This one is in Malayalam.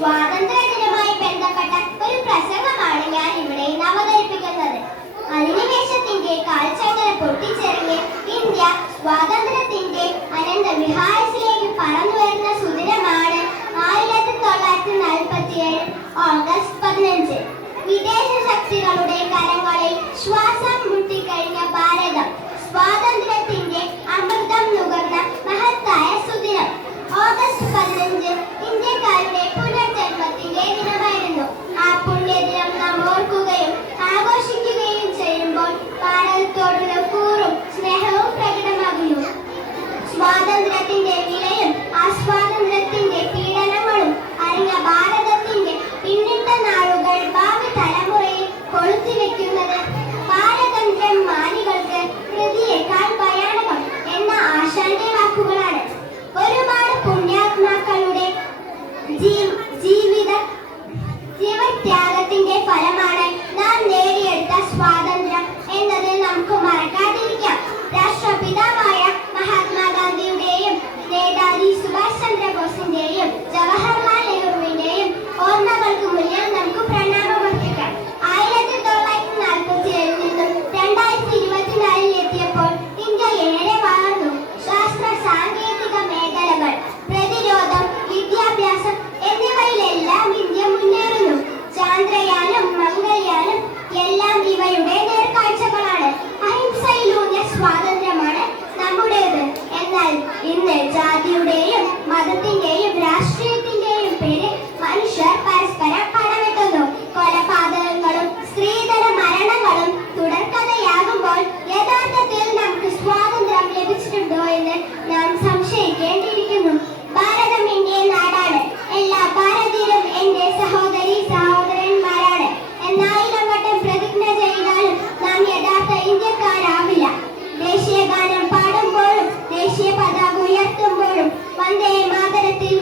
സ്വാതന്ത്ര്യദിനവുമായി ബന്ധപ്പെട്ട ഒരു പ്രസംഗമാണ് ഞാൻ ഇവിടെ ഇന്ന് അവതരിപ്പിക്കുന്നത്. അധിനിവേശത്തിന്റെ കാൽച്ചങ്ങല പൊട്ടിച്ചെറിഞ്ഞ് ഇന്ത്യ സ്വാതന്ത്ര്യത്തിന്റെ അനന്ത വിഹായസിലേക്ക് പറന്നുവരുന്ന സുദിനമാണ് 1947 ഓഗസ്റ്റ് 15. വിദേശ ശക്തികളുടെ കരങ്ങളിൽ ശ്വാസം മുട്ടിക്കഴിഞ്ഞ ഭാരതം സ്വാതന്ത്ര്യത്തിന്റെ അമൃതം നുകർന്ന മഹത്തായ സുദിനം. ഓഗസ്റ്റ് 15 ഇന്ത്യക്കാരുടെ പുനർജന്മത്തിന്റെ ദിനമായിരുന്നു. ആ പുണ്യദിനം നാം ഓർക്കുകയും ആഘോഷിക്കുകയും ചെയ്യുമ്പോൾ ഭാരതത്തോടുള്ള കൂറും സ്നേഹവും പ്രകടമാകുന്നു. സ്വാതന്ത്ര്യത്തിന്റെ വിലയും ആ സ്വാതന്ത്ര്യത്തിന്റെ പീഡനങ്ങളും അറിഞ്ഞ ഭാരതത്തിന്റെ പിന്നിട്ട നാളുകൾ ഭാവി തലമുറയിൽ കൊളുത്തിവെക്കുന്നത് പാരതന്ത്ര്യം മാനികൾക്ക് കൃതിയേക്കാൾ ഭയാനകം എന്ന ആശാന്റെ വാക്കുകളാണ്. ഒരുപാട് പുണ്യാത്മാക്കളുടെ ജീവത്യാഗത്തിന്റെ ഫലമാണ് നാം നേടിയെടുത്ത സ്വാതന്ത്ര്യം എന്നത് നമുക്ക് മറക്കാതിരിക്കാം. രാഷ്ട്രപിതാവായ മഹാത്മാഗാന്ധിയുടെയും നേതാജി സുഭാഷ് ചന്ദ്രബോസിന്റെയും ജവഹർലാൽ നെഹ്റുവിന്റെയും ഓർമ്മകൾക്ക് മുന്നിൽ നമുക്ക് പ്രണാമമർപ്പിക്കാം. 1947 നിന്നും 2024 എത്തിയപ്പോൾ ഇന്ത്യ ഏറെ വളർന്നു. ശാസ്ത്ര സാങ്കേതിക മേഖലകൾ, പ്രതിരോധം, വിദ്യാഭ്യാസം എന്നിവയിലെല്ലാം ഇന്ത്യ മുന്നേറുന്നു. ചാന്ദ്രയാനും മംഗൾയാനും എല്ലാം ഇവയുടെ നേർക്കാഴ്ചകളാണ്. അഹിംസയിലൂന്നിയ സ്വാതന്ത്ര്യമാണ് നമ്മുടേത്. എന്നാൽ ഇന്ന് ജാതിയുടെയും മതത്തിന്റെയും രാഷ്ട്രീയത്തിന്റെയും പേരിൽ മനുഷ്യർ പരസ്പരം പടവെട്ടുന്നു. കൊലപാതകങ്ങളും സ്ത്രീധന മരണങ്ങളും തുടർക്കഥയാകുമ്പോൾ യഥാർത്ഥത്തിൽ നമുക്ക് സ്വാതന്ത്ര്യം ലഭിച്ചിട്ടുണ്ടോ എന്ന് നാം സംശയിക്കേണ്ടിയിരിക്കുന്നു. ഭാരതം ഇന്ത്യൻ നാടാണ്. എല്ലാ ഭാരതീയരും എന്റെ സഹോദരി സഹോദരന്മാരാണ്. എന്നായിരം വട്ടം പ്രതിജ്ഞ ചെയ്താലും നാം യഥാർത്ഥ ഇന്ത്യക്കാരാവില്ല. ദേശീയ ഗാനം പാടുമ്പോഴും ദേശീയ പതാക ഉയർത്തുമ്പോഴും വന്ദേ മാതരത്തിൽ